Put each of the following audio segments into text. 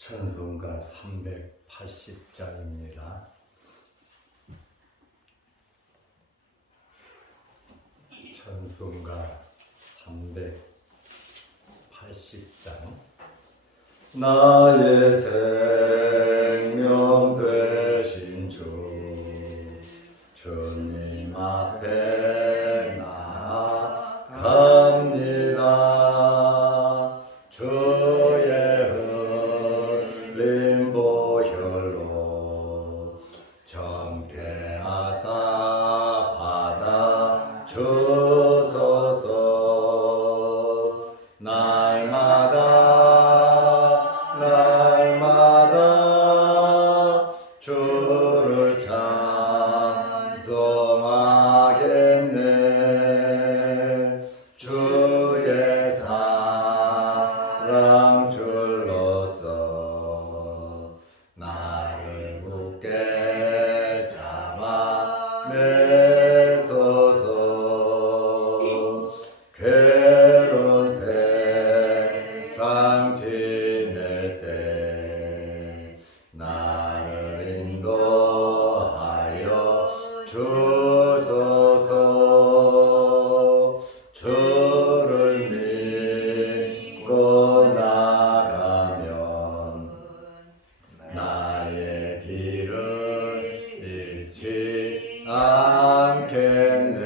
찬송가 380장입니다. 찬송가 380장. 나의 생명 되신 주님 앞에 나아갑니다. 주의 흘린 보혈로 정케 하사 받아 주소서. 날마다 주를 찬송하겠네. 주의 사랑 줄로서 나를 굳게 잡아 매소서. 괴로운 세상 지낼 때 나를 인도하여 주소서. 주를 믿고 나가면 나의 길을 잃지 않겠네.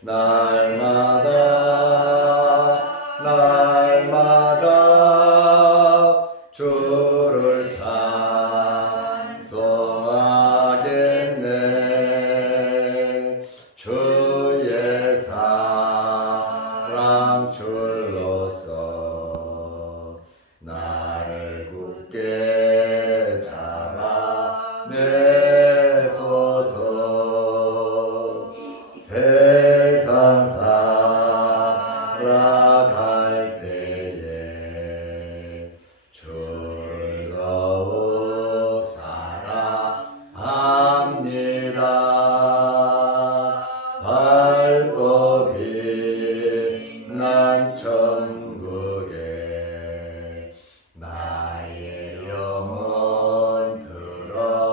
날마다 주를 찬송하겠네. 주의 사랑 줄로서 나를 굳게 잡아 매소서. 세상 살아갈 때에 주를 더욱 사랑합니다. 밝고 빛난 천국에 나의 영혼 들어가겠네.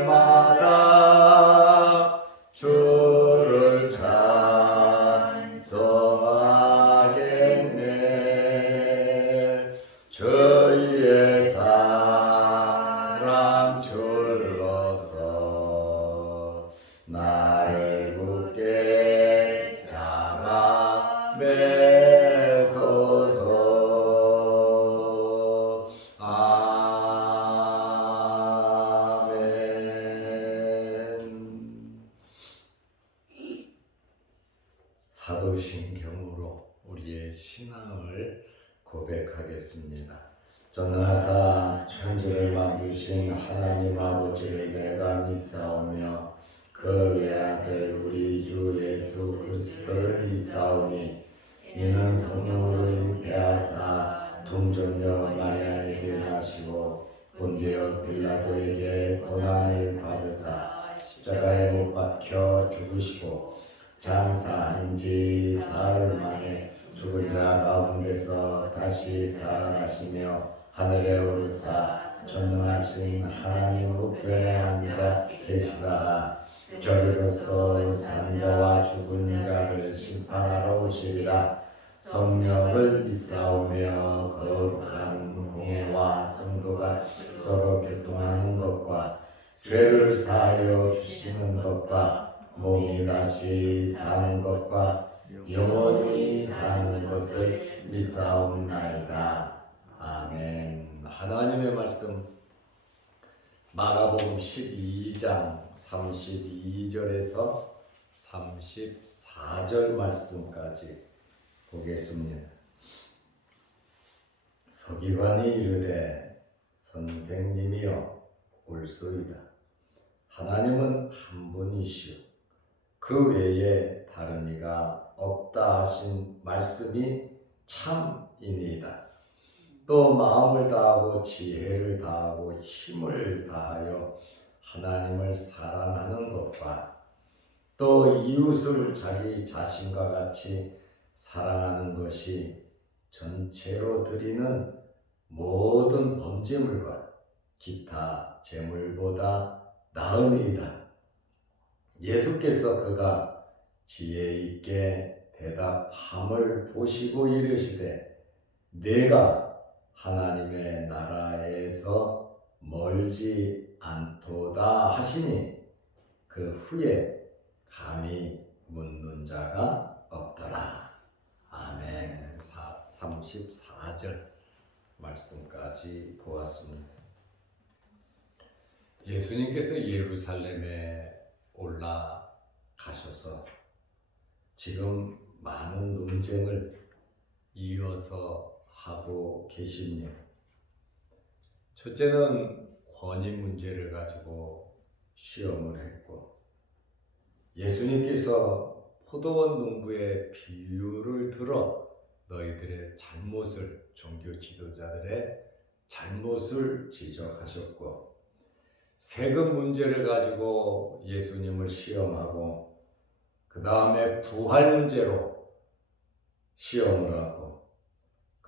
날마다 주를 찬송하겠네. 주의 사랑 줄로서 나를 굳게 잡아 매소서. 사도신경으로 우리의 신앙을 고백하겠습니다. 전능하사 천지를 만드신 하나님 아버지를 내가 믿사오며 그 외아들 우리 주 예수 그리스도를 믿사오니 이는 성령으로 잉태하사 동정녀 마리아에게 나시고 본디오 빌라도에게 고난을 받으사 십자가에 못 박혀 죽으시고 장사한 지 사흘 만에 죽은 자 가운데서 다시 살아나시며 하늘에 오르사 전능하신 하나님 우편에 앉아 계시다가 저리로서 산자와 죽은 자를 심판하러 오시리라. 성령을 믿사오며 거룩한 공회와 성도가 서로 교통하는 것과 죄를 사하여 주시는 것과 몸이 다시 사는 것과 영원히 사는 것을 믿사옵나이다. 아멘. 하나님의 말씀 마가복음 12장 32절에서 34절 말씀까지 보겠습니다. 서기관이 이르되 선생님이여 올소이다. 하나님은 한 분이시오 그 외에 다른 이가 없다 하신 말씀이 참이니이다. 또 마음을 다하고 지혜를 다하고 힘을 다하여 하나님을 사랑하는 것과 또 이웃을 자기 자신과 같이 사랑하는 것이 전체로 드리는 모든 범죄물과 기타 제물보다 나으니이다. 예수께서 그가 지혜 있게 대답함을 보시고 이르시되 내가 하나님의 나라에서 멀지 않도다 하시니 그 후에 감히 묻는 자가 없더라. 아멘. 34절 말씀까지 보았습니다. 예수님께서 예루살렘에 올라가셔서 지금 많은 논쟁을 이어서 하고 계십니다. 첫째는 권위 문제를 가지고 시험을 했고, 예수님께서 포도원 농부의 비유를 들어 너희들의 잘못을, 종교 지도자들의 잘못을 지적하셨고, 세금 문제를 가지고 예수님을 시험하고, 그 다음에 부활 문제로 시험을 하고,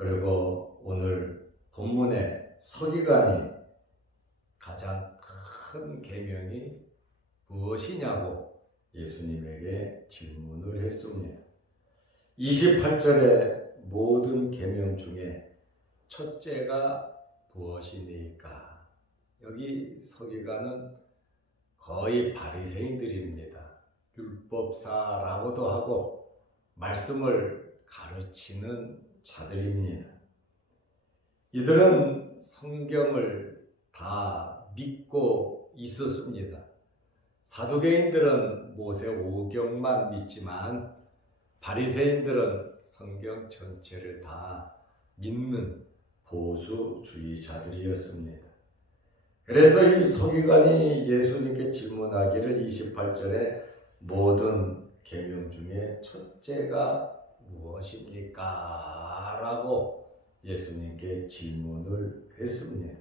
그리고 오늘 본문의 서기관이 가장 큰 계명이 무엇이냐고 예수님에게 질문을 했습니다. 28절의 모든 계명 중에 첫째가 무엇이니까? 여기 서기관은 거의 바리새인들입니다. 율법사라고도 하고 말씀을 가르치는 자들입니다. 이들은 성경을 다 믿고 있었습니다. 사두개인들은 모세오경만 믿지만 바리새인들은 성경 전체를 다 믿는 보수주의자들이었습니다. 그래서 이 서기관이 예수님께 질문하기를 28절에 모든 계명 중에 첫째가 무엇입니까? 라고 예수님께 질문을 했습니다.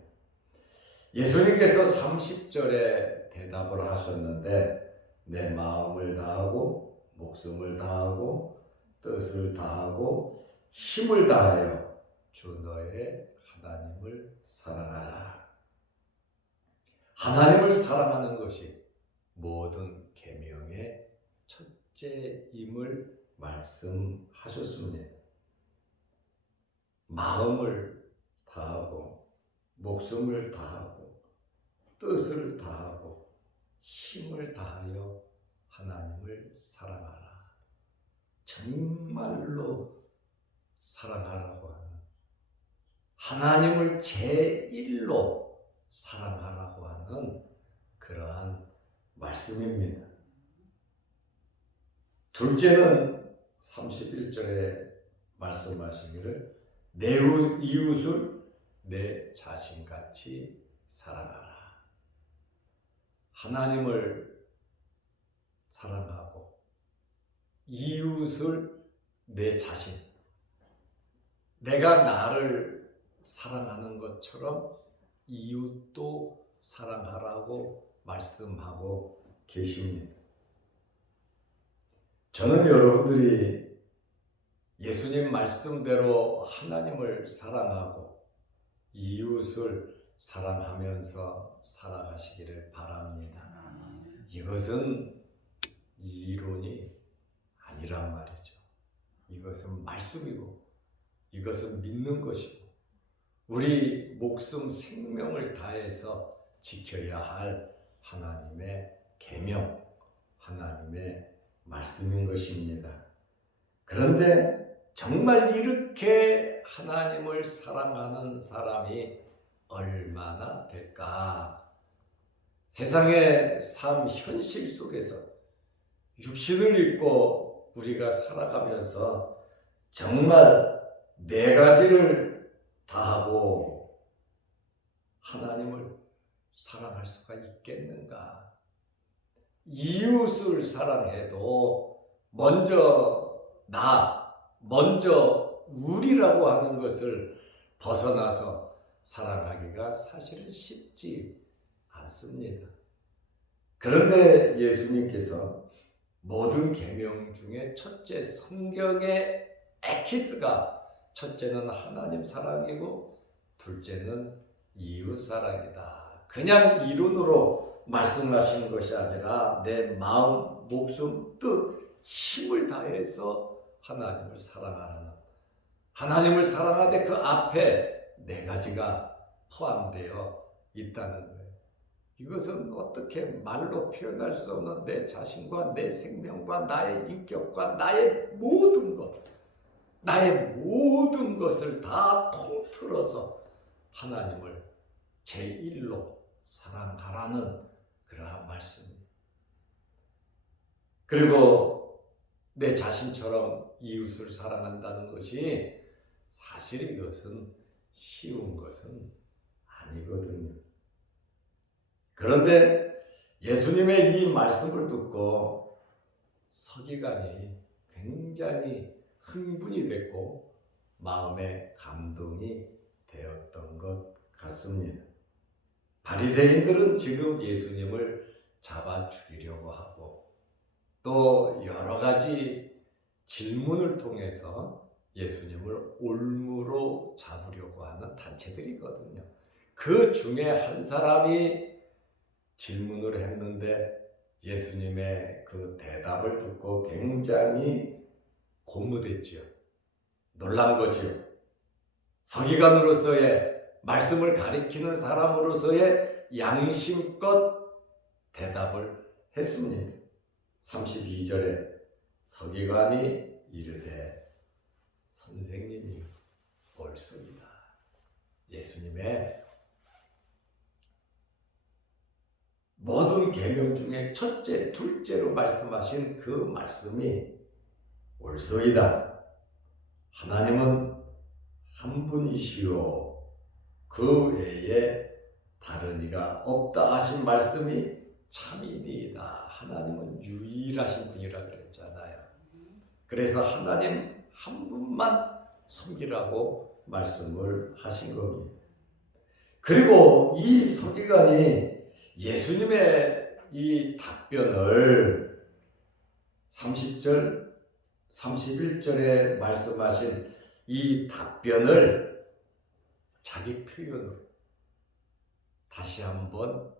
예수님께서 30절에 대답을 하셨는데 내 마음을 다하고 목숨을 다하고 뜻을 다하고 힘을 다하여 주 너의 하나님을 사랑하라. 하나님을 사랑하는 것이 모든 계명의 첫째임을 말씀하셨습니다. 마음을 다하고 목숨을 다하고 뜻을 다하고 힘을 다하여 하나님을 사랑하라. 정말로 사랑하라고 하는, 하나님을 제1로 사랑하라고 하는 그러한 말씀입니다. 둘째는 31절에 말씀하시기를 내 이웃을 내 자신같이 사랑하라. 하나님을 사랑하고 이웃을 내 자신, 내가 나를 사랑하는 것처럼 이웃도 사랑하라고 말씀하고 계십니다. 저는 여러분들이 예수님 말씀대로 하나님을 사랑하고 이웃을 사랑하면서 살아가시기를 바랍니다. 이것은 이론이 아니란 말이죠. 이것은 말씀이고 이것은 믿는 것이고 우리 목숨 생명을 다해서 지켜야 할 하나님의 계명, 하나님의 말씀인 것입니다. 그런데 정말 이렇게 하나님을 사랑하는 사람이 얼마나 될까? 세상의 삶 현실 속에서 육신을 입고 우리가 살아가면서 정말 네 가지를 다하고 하나님을 사랑할 수가 있겠는가? 이웃을 사랑해도 먼저 나, 먼저 우리라고 하는 것을 벗어나서 사랑하기가 사실은 쉽지 않습니다. 그런데 예수님께서 모든 계명 중에 첫째 성경의 에키스가 첫째는 하나님 사랑이고 둘째는 이웃 사랑이다. 그냥 이론으로 말씀하시는 것이 아니라 내 마음, 목숨, 뜻, 힘을 다해서 하나님을 사랑하라는, 하나님을 사랑하되 그 앞에 네 가지가 포함되어 있다는 거예요. 이것은 어떻게 말로 표현할 수 없는 내 자신과 내 생명과 나의 인격과 나의 모든 것, 나의 모든 것을 다 통틀어서 하나님을 제1로 사랑하라는 그러한 말씀입니다. 그리고 내 자신처럼 이웃을 사랑한다는 것이 사실 이것은 쉬운 것은 아니거든요. 그런데 예수님의 이 말씀을 듣고 서기관이 굉장히 흥분이 됐고 마음에 감동이 되었던 것 같습니다. 바리새인들은 지금 예수님을 잡아 죽이려고 하고 또 여러 가지 질문을 통해서 예수님을 올무로 잡으려고 하는 단체들이거든요. 그 중에 한 사람이 질문을 했는데 예수님의 그 대답을 듣고 굉장히 고무됐지요. 놀란 거지요. 서기관으로서의 말씀을 가리키는 사람으로서의 양심껏 대답을 했습니다. 32절에 서기관이 이르되 선생님이요 옳소이다. 예수님의 모든 계명 중에 첫째, 둘째로 말씀하신 그 말씀이 옳소이다. 하나님은 한 분이시오. 그 외에 다른 이가 없다 하신 말씀이 참이니이다. 하나님은 유일하신 분이라 그랬잖아요. 그래서 하나님 한 분만 섬기라고 말씀을 하신 겁니다. 그리고 이 서기관이 예수님의 이 답변을 30절, 31절에 말씀하신 이 답변을 자기 표현으로 다시 한번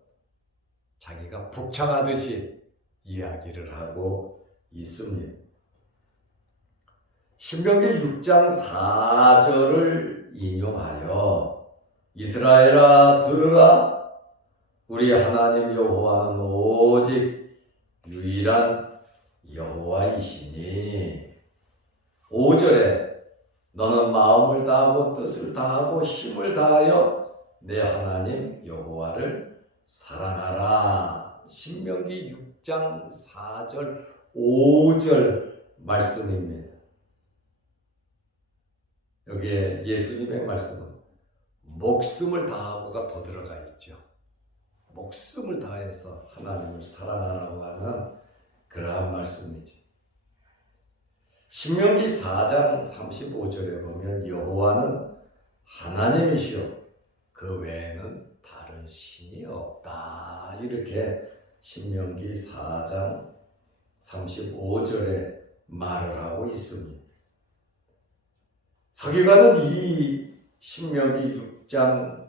자기가 복창하듯이 이야기를 하고 있습니다. 신명기 6장 4절을 인용하여 이스라엘아 들으라 우리 하나님 여호와는 오직 유일한 여호와이시니 5절에 너는 마음을 다하고 뜻을 다하고 힘을 다하여 내 하나님 여호와를 사랑하라. 신명기 6장 4절 5절 말씀입니다. 여기에 예수님의 말씀은 목숨을 다하고가 더 들어가 있죠. 목숨을 다해서 하나님을 사랑하라고 하는 그러한 말씀이죠. 신명기 4장 35절에 보면 여호와는 하나님이시요 그 외에는 다른 신이 없다. 이렇게 신명기 4장 35절에 말을 하고 있습니다. 서기관은 이 신명기 6장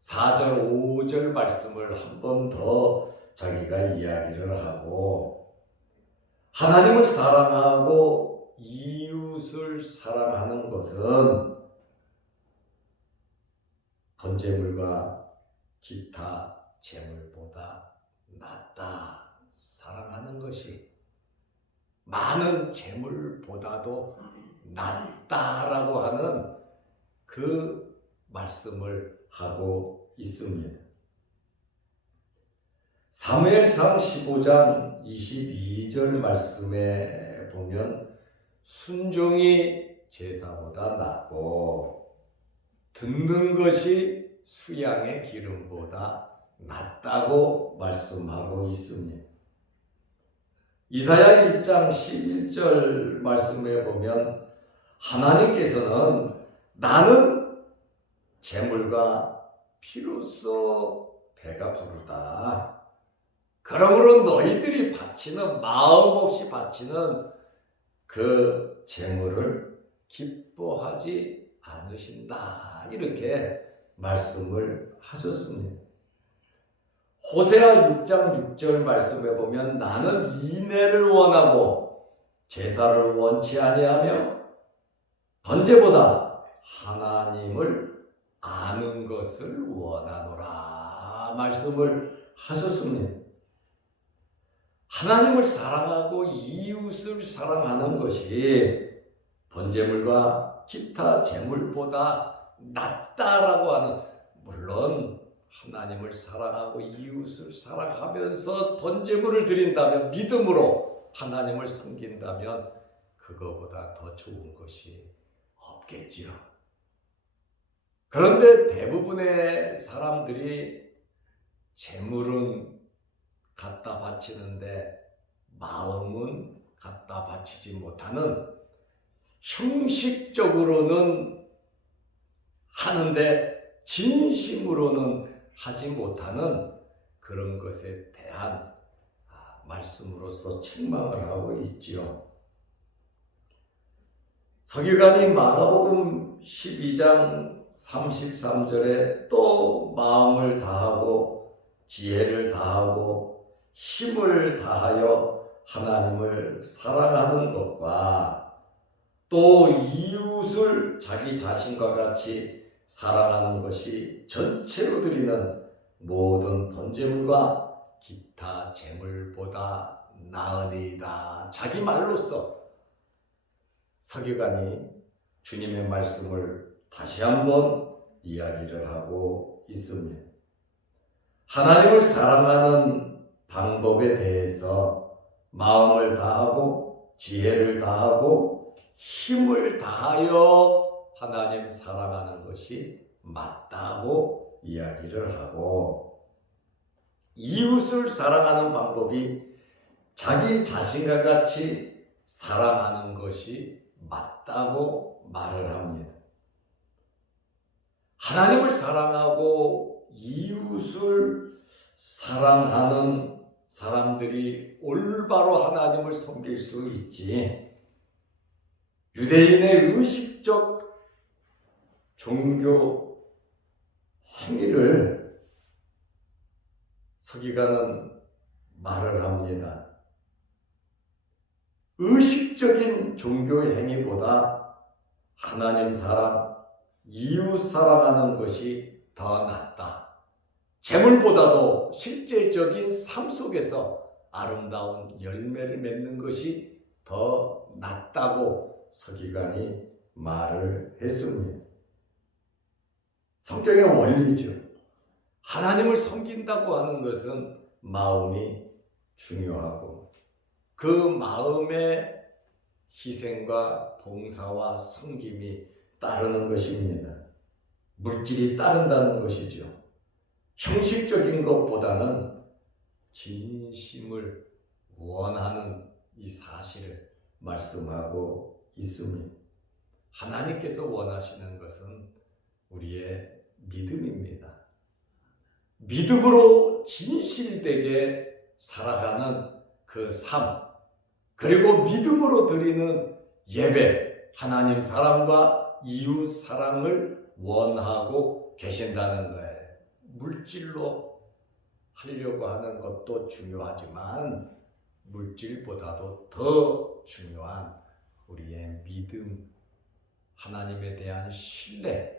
4절 5절 말씀을 한 번 더 자기가 이야기를 하고 하나님을 사랑하고 이웃을 사랑하는 것은 번제물과 기타 제물보다 낫다. 사랑하는 것이 많은 제물보다도 낫다라고 하는 그 말씀을 하고 있습니다. 사무엘상 15장 22절 말씀에 보면 순종이 제사보다 낫고 듣는 것이 수양의 기름보다 낫다고 말씀하고 있습니다. 이사야 1장 11절 말씀에 보면 하나님께서는 나는 재물과 피로써 배가 부르다. 그러므로 너희들이 바치는 마음 없이 바치는 그 제물을 기뻐하지 않으신다. 이렇게 말씀을 하셨습니다. 호세아 6장 6절 말씀에 보면 나는 인애를 원하고 제사를 원치 아니하며 번제보다 하나님을 아는 것을 원하노라 말씀을 하셨습니다. 하나님을 사랑하고 이웃을 사랑하는 것이 번제물과 기타 제물보다 낫다라고 하는, 물론 하나님을 사랑하고 이웃을 사랑하면서 번제물을 드린다면, 믿음으로 하나님을 섬긴다면 그거보다 더 좋은 것이 없겠지요. 그런데 대부분의 사람들이 제물은 갖다 바치는데 마음은 갖다 바치지 못하는, 형식적으로는 하는데 진심으로는 하지 못하는 그런 것에 대한 말씀으로서 책망을 하고 있지요. 서기관이 마가복음 12장 33절에 또 마음을 다하고 지혜를 다하고 힘을 다하여 하나님을 사랑하는 것과 또 이웃을 자기 자신과 같이 사랑하는 것이 전체로 드리는 모든 번제물과 기타 제물보다 나으니이다. 자기 말로써 서기관이 주님의 말씀을 다시 한번 이야기를 하고 있습니다. 하나님을 사랑하는 방법에 대해서 마음을 다하고 지혜를 다하고 힘을 다하여 하나님 사랑하는 것이 맞다고 이야기를 하고, 이웃을 사랑하는 방법이 자기 자신과 같이 사랑하는 것이 맞다고 말을 합니다. 하나님을 사랑하고 이웃을 사랑하는 사람들이 올바로 하나님을 섬길 수 있지, 유대인의 의식적 종교 행위를 서기관은 말을 합니다. 의식적인 종교 행위보다 하나님 사랑, 이웃 사랑하는 것이 더 낫다. 재물보다도 실제적인 삶 속에서 아름다운 열매를 맺는 것이 더 낫다고 서기관이 말을 했습니다. 성경의 원리죠. 하나님을 섬긴다고 하는 것은 마음이 중요하고 그 마음의 희생과 봉사와 섬김이 따르는 것입니다. 물질이 따른다는 것이죠. 형식적인 것보다는 진심을 원하는 이 사실을 말씀하고 있습니다. 하나님께서 원하시는 것은 우리의 믿음입니다. 믿음으로 진실되게 살아가는 그 삶, 그리고 믿음으로 드리는 예배, 하나님 사랑과 이웃 사랑을 원하고 계신다는 거예요. 물질로 하려고 하는 것도 중요하지만 물질보다도 더 중요한 우리의 믿음, 하나님에 대한 신뢰,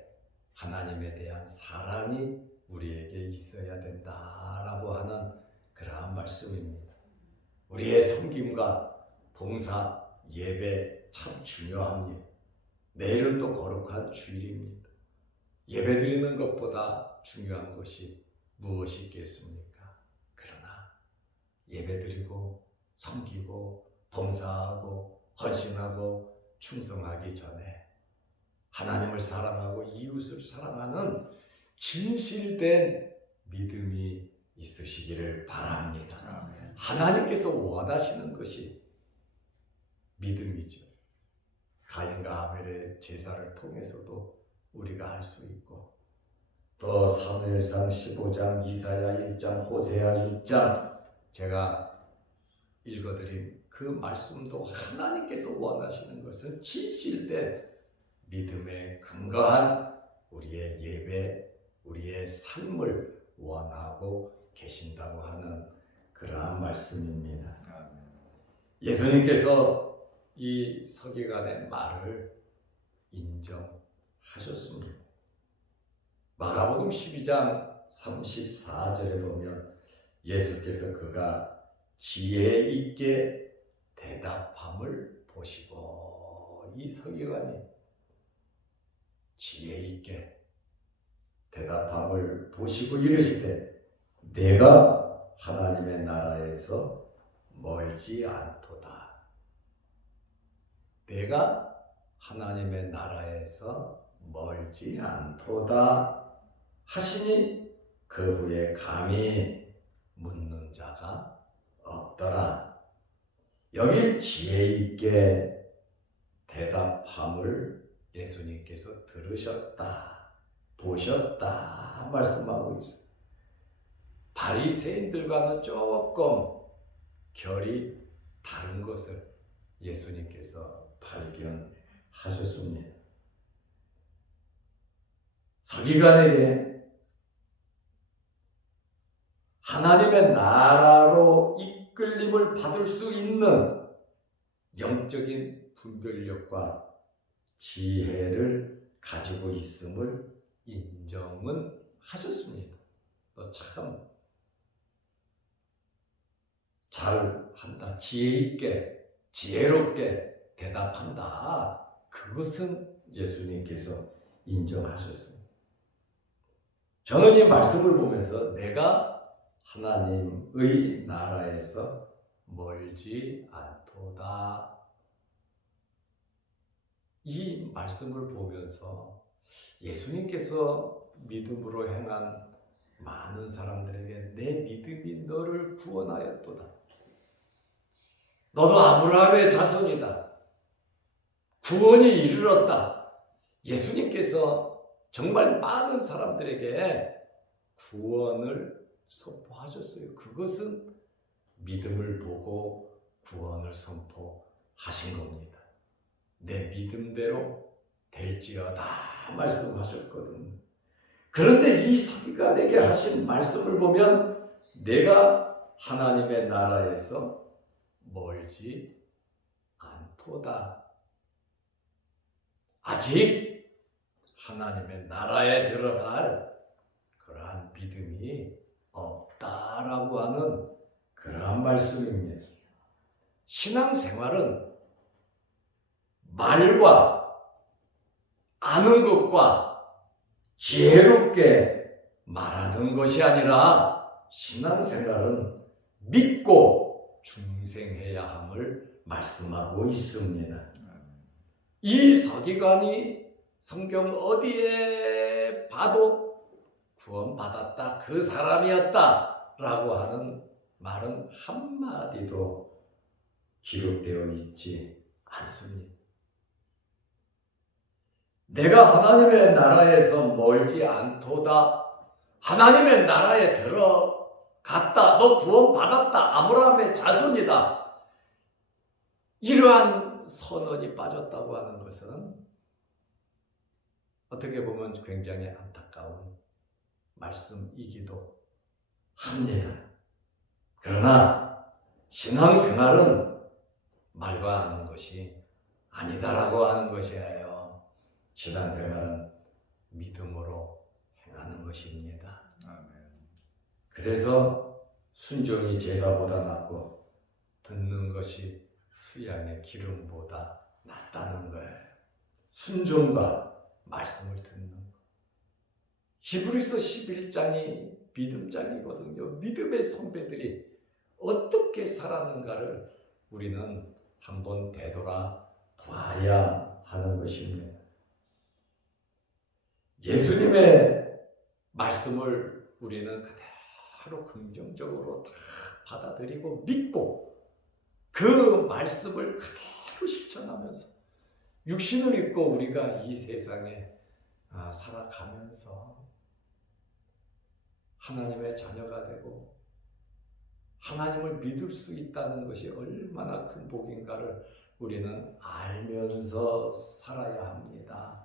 하나님에 대한 사랑이 우리에게 있어야 된다라고 하는 그러한 말씀입니다. 우리의 섬김과 봉사, 예배 참 중요합니다. 내일은 또 거룩한 주일입니다. 예배드리는 것보다 중요한 것이 무엇이 있겠습니까? 그러나 예배드리고 섬기고 봉사하고 헌신하고 충성하기 전에 하나님을 사랑하고 이웃을 사랑하는 진실된 믿음이 있으시기를 바랍니다. 하나님께서 원하시는 것이 믿음이죠. 가인과 아벨의 제사를 통해서도 우리가 할 수 있고, 또 사무엘상 15장, 이사야 1장, 호세아 6장, 제가 읽어드린 그 말씀도 하나님께서 원하시는 것은 진실된 믿음에 근거한 우리의 예배, 우리의 삶을 원하고 계신다고 하는 그러한 말씀입니다. 예수님께서 이 서기관의 말을 인정하셨습니다. 마가복음 12장 34절에 보면 예수께서 그가 지혜 있게 대답함을 보시고, 이 서기관이 지혜 있게 대답함을 보시고 이르시되 내가 하나님의 나라에서 멀지 않도다. 내가 하나님의 나라에서 멀지 않도다 하시니 그 후에 감히 묻는 자가 없더라. 여기 지혜 있게 대답함을 예수님께서 들으셨다, 보셨다 말씀하고 있어요. 바리새인들과는 조금 결이 다른 것을 예수님께서 발견하셨습니다. 서기관에게 하나님의 나라로 이끌림을 받을 수 있는 영적인 분별력과 지혜를 가지고 있음을 인정은 하셨습니다. 너 참 잘한다, 지혜 있게 지혜롭게 대답한다. 그것은 예수님께서 인정하셨습니다. 저는 이 말씀을 보면서 내가 하나님의 나라에서 멀지 않도다, 이 말씀을 보면서 예수님께서 믿음으로 행한 많은 사람들에게 내 믿음이 너를 구원하였도다. 너도 아브라함의 자손이다. 구원이 이르렀다. 예수님께서 정말 많은 사람들에게 구원을 선포하셨어요. 그것은 믿음을 보고 구원을 선포하신 겁니다. 내 믿음대로 될지어다 말씀하셨거든요. 그런데 이 서기관에게 하신 말씀을 보면 내가 하나님의 나라에서 멀지 않도다. 아직 하나님의 나라에 들어갈 그러한 믿음이 없다라고 하는 그러한 말씀입니다. 신앙생활은 말과 아는 것과 지혜롭게 말하는 것이 아니라 신앙생활은 믿고 중생해야 함을 말씀하고 있습니다. 이 서기관이 성경 어디에 봐도 구원받았다, 그 사람이었다 라고 하는 말은 한마디도 기록되어 있지 않습니다. 내가 하나님의 나라에서 멀지 않도다, 하나님의 나라에 들어갔다, 너 구원받았다, 아브라함의 자손이다, 이러한 선언이 빠졌다고 하는 것은 어떻게 보면 굉장히 안타까운 말씀이기도 합니다. 그러나 신앙생활은 말과 아는 것이 아니다라고 하는 것이에요. 신앙생활은 믿음으로 행하는 것입니다. 아멘. 그래서 순종이 제사보다 낫고 듣는 것이 수양의 기름보다 낫다는 거예요. 순종과 말씀을 듣는 것. 히브리서 11장이 믿음장이거든요. 믿음의 선배들이 어떻게 살았는가를 우리는 한번 되돌아 봐야 하는 것입니다. 예수님의 말씀을 우리는 그대로 긍정적으로 다 받아들이고 믿고 그 말씀을 그대로 실천하면서 육신을 입고 우리가 이 세상에 살아가면서 하나님의 자녀가 되고 하나님을 믿을 수 있다는 것이 얼마나 큰 복인가를 우리는 알면서 살아야 합니다.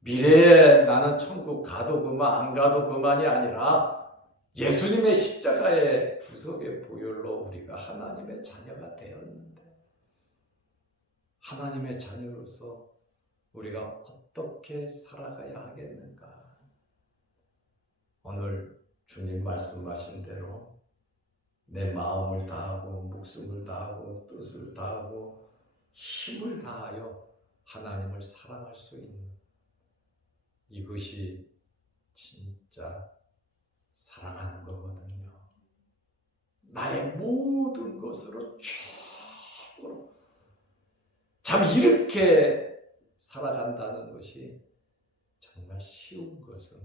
미래에 나는 천국 가도 그만 안 가도 그만이 아니라 예수님의 십자가의 구속의 보혈로 우리가 하나님의 자녀가 되었는데 하나님의 자녀로서 우리가 어떻게 살아가야 하겠는가? 오늘 주님 말씀하신 대로 내 마음을 다하고 목숨을 다하고 뜻을 다하고 힘을 다하여 하나님을 사랑할 수 있는 이것이 진짜 사랑하는 거거든요. 나의 모든 것으로 최고로 참 이렇게 살아간다는 것이 정말 쉬운 것은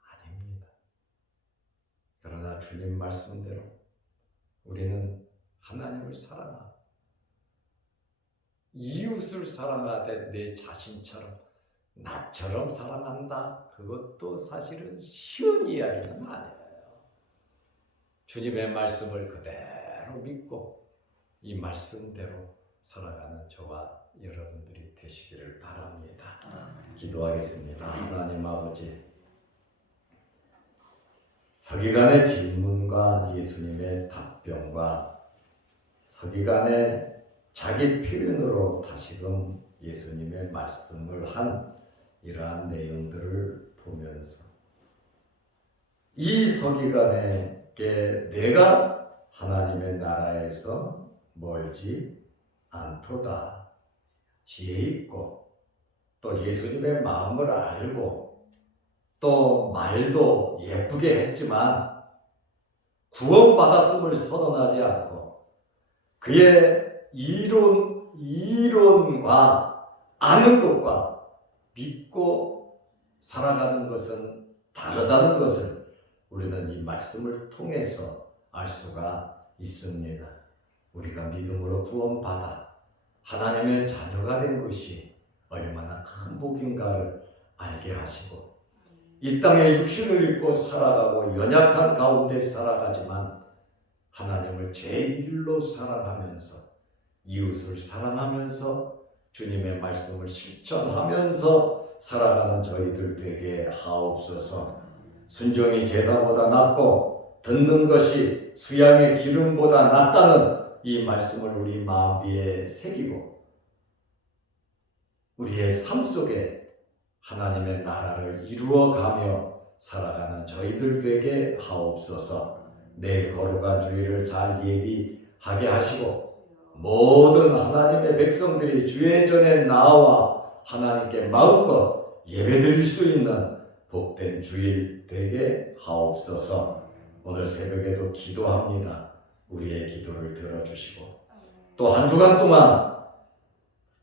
아닙니다. 그러나 주님 말씀대로 우리는 하나님을 사랑하고 이웃을 사랑하되 내 자신처럼 나처럼 사랑한다. 그것도 사실은 쉬운 이야기는 아니에요. 주님의 말씀을 그대로 믿고 이 말씀대로 살아가는 저와 여러분들이 되시기를 바랍니다. 기도하겠습니다. 하나님 아버지, 서기관의 질문과 예수님의 답변과 서기관의 자기 표현으로 다시금 예수님의 말씀을 한 이러한 내용들을 보면서 이 서기관에게 내가 하나님의 나라에서 멀지 않도다. 지혜 있고 또 예수님의 마음을 알고 또 말도 예쁘게 했지만 구원받았음을 선언하지 않고 그의 이론과 아는 것과 믿고 살아가는 것은 다르다는 것을 우리는 이 말씀을 통해서 알 수가 있습니다. 우리가 믿음으로 구원받아 하나님의 자녀가 된 것이 얼마나 큰 복인가를 알게 하시고 이 땅에 육신을 입고 살아가고 연약한 가운데 살아가지만 하나님을 제일로 사랑하면서 이웃을 사랑하면서 주님의 말씀을 실천하면서 살아가는 저희들 되게 하옵소서. 순종이 제사보다 낫고 듣는 것이 수양의 기름보다 낫다는 이 말씀을 우리 마음비에 새기고 우리의 삶 속에 하나님의 나라를 이루어가며 살아가는 저희들 되게 하옵소서. 내일 거룩한 주일을 잘 예비하게 하시고 모든 하나님의 백성들이 주의 전에 나와 하나님께 마음껏 예배드릴 수 있는 복된 주일 되게 하옵소서. 오늘 새벽에도 기도합니다. 우리의 기도를 들어주시고 또 한 주간 동안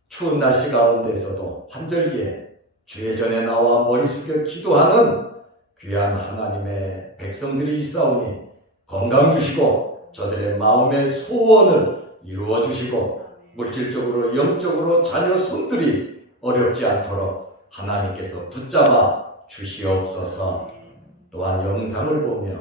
추운 날씨 가운데서도 환절기에 주의 전에 나와 머리 숙여 기도하는 귀한 하나님의 백성들이 있사오니 건강 주시고 저들의 마음의 소원을 이루어 주시고 물질적으로 영적으로 자녀 손들이 어렵지 않도록 하나님께서 붙잡아 주시옵소서. 또한 영상을 보며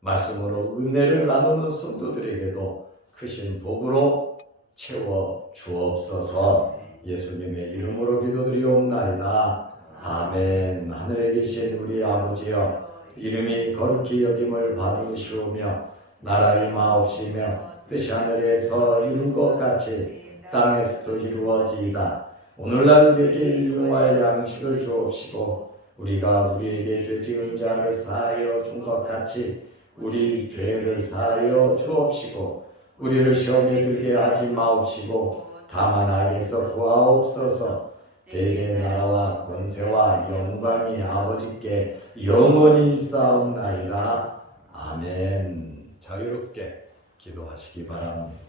말씀으로 은혜를 나누는 성도들에게도 크신 복으로 채워 주옵소서. 예수님의 이름으로 기도드리옵나이다. 아멘. 하늘에 계신 우리 아버지여, 이름이 거룩히 여김을 받으시오며 나라의 마옵시며 뜻이 하늘에서 이룬 것 같이 땅에서도 이루어지이다. 오늘날 우리에게 일용할 양식을 주옵시고 우리가 우리에게 죄 지은 자를 사하여 준 것 같이 우리 죄를 사하여 주옵시고 우리를 시험에 들게 하지 마옵시고 다만 악에서 구하옵소서. 대개 나라와 권세와 영광이 아버지께 영원히 있사옵나이다. 아멘. 자유롭게 기도하시기 바랍니다.